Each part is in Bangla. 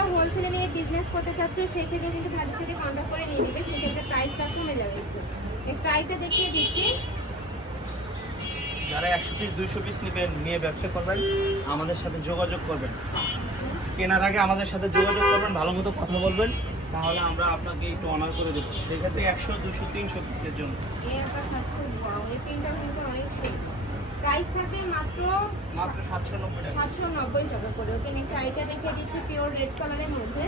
যারা হোলসেলে নিয়ে বিজনেস করতে চাচ্ছ সেই থেকে কিন্তু ভাইদের সাথে কন্ট্যাক্ট করে নিয়ে নেবে, সেক্ষেত্রে প্রাইসটা কমে যাবে একটু। নেক্সট আইটা দেখিয়ে দিচ্ছি। যারা 100 পিস 200 পিস নেবেন, নিয়ে ব্যবসা করবেন, আমাদের সাথে যোগাযোগ করবেন। কেনার আগে আমাদের সাথে যোগাযোগ করবেন, ভালো মতো কথা বলবেন, তাহলে আমরা আপনাকে একটু অনার করে দেবো। সেই ক্ষেত্রে 100 200 300 পিসের জন্য এই একটা থাকছে, ওয়াও এই প্রিন্টটা কিন্তু অনেক সুন্দর। প্রাইস থাকে মাত্র 790 টাকা। 790 টাকা করে। ওকে নেক্সট আইটা দেখিয়ে দিচ্ছি পিওর রেড কালারের মধ্যে।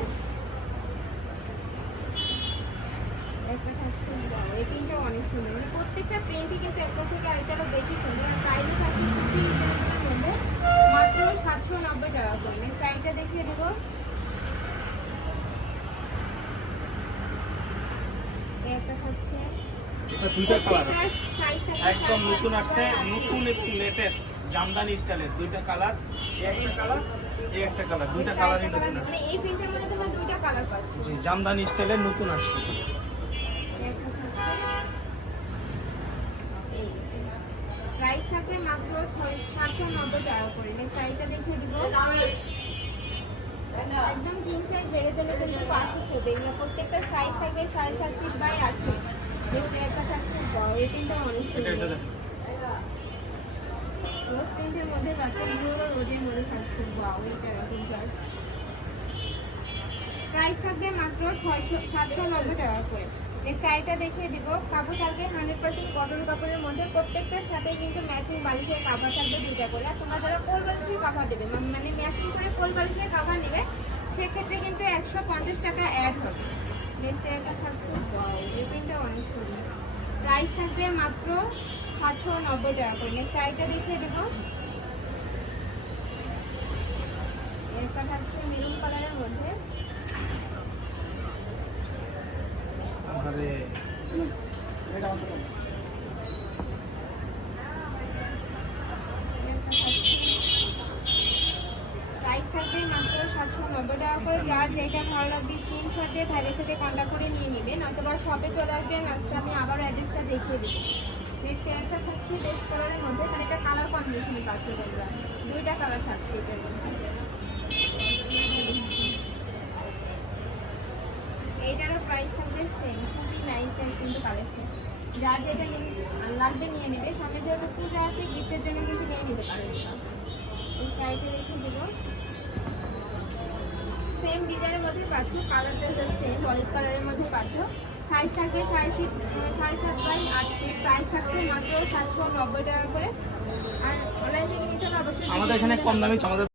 একটা থাকছে, ওয়াও এই প্রিন্টটা অনেক সুন্দর। মানে প্রত্যেকটা প্রিন্টই কিন্তু একটা থেকে আরেকটা বেশি সুন্দর। আর প্রাইসও থাকছে খুবই রিজনেবলের মধ্যে, মাত্র 790 টাকা করে। নেক্সট আইটা দেখিয়ে দেবো। এই একটা থাকছে, এটা দুইটা কালার সাইজ থাকে একদম নতুন আসছে, নতুন এবং লেটেস্ট জামদানি স্টাইলের দুইটা কালার। এই একটা কালার, এই একটা কালার, দুইটা কালারই নতুন আসছে। মানে এই প্রিন্টের মধ্যে তোমরা দুইটা কালার পাচ্ছ। জি, জামদানি স্টাইলের নতুন আসছে। প্রাইস থাকবে মাত্র 790 টাকা করে। নেক্সট সাইজটা দেখিয়ে দিব। একদম কিং সাইজ বেড়ে চলে কিন্তু পারফেক্ট হবে। এগুলো প্রত্যেকটা সাইজ থাকবে 7.5 ফিট বাই 8 ফিট। নেক্সট একটা থাকছে, এই প্রিন্টটা অনেক সুন্দর। রোজ প্রিন্টের মধ্যে পাচ্ছেন, ইউরো রোজের মধ্যে থাকছে। ওয়াও, এটা একদম জাস্ট। প্রাইস থাকবে মাত্র 790 টাকা করে। নেক্সট আইটা দেখিয়ে দিব। কাপড় থাকবে 100% কটন কাপড়ের মধ্যে। প্রত্যেকটার সাথে কিন্তু ম্যাচিং বালিশের কাভার থাকবে দুইটা করে। আর তোমরা যারা কোল বালিশের কাভার দেবে, মানে ম্যাচিং করে কোল বালিশের কাভার নেবে, সেক্ষেত্রে কিন্তু 150 টাকা অ্যাড হবে। নেক্সট একটা থাকছে, ওয়াও এই প্রিন্টটা অনেক সুন্দর। প্রাইস থাকবে মাত্র 790 টাকা করে। নেক্সট আইটা দেখিয়ে দিব। একটা থাকছে মেরুন কালারের মধ্যে। আরে প্রাইস থাকবে মাত্র 790 টাকা করে। যার যেটা ভালো লাগবে স্ক্রিনশট দিয়ে ভাইয়ের সাথে কন্ট্যাক্ট করে নিয়ে নেবেন, অথবা শপে চলে আসবেন। আজকে আমি আবার অ্যাড্রেসটা দেখিয়ে দেবো। নেক্সট একটা থাকছে বেস্ট কালারের মধ্যে, মানে এটা কালার কম্বিনেশনে পাচ্ছ তোমরা, দুইটা কালার থাকছে এটার মধ্যে। এইটারও প্রাইস থাকবে সেম, খুবই নাইস নাইস কিন্তু কালেকশন। যার যেটা লাগবে নিয়ে নেবে। সামনে যেহেতু পূজা আছে, গিফটের জন্য কিন্তু নিয়ে নিতে পারেন। এই সাইডে রেখে দিব। সেম ডিজাইনের মধ্যে পাচ্ছ, কালারটা সেম অলিভ কালারের মধ্যে পাচ্ছ। সাইজ থাকবে 7.5 বাই 8 ফিট। প্রাইস থাকছে মাত্র 790 টাকা করে। আর অনলাইন থেকে নিতে হলে অবশ্যই আমাদের এখানে কম দামি আমাদের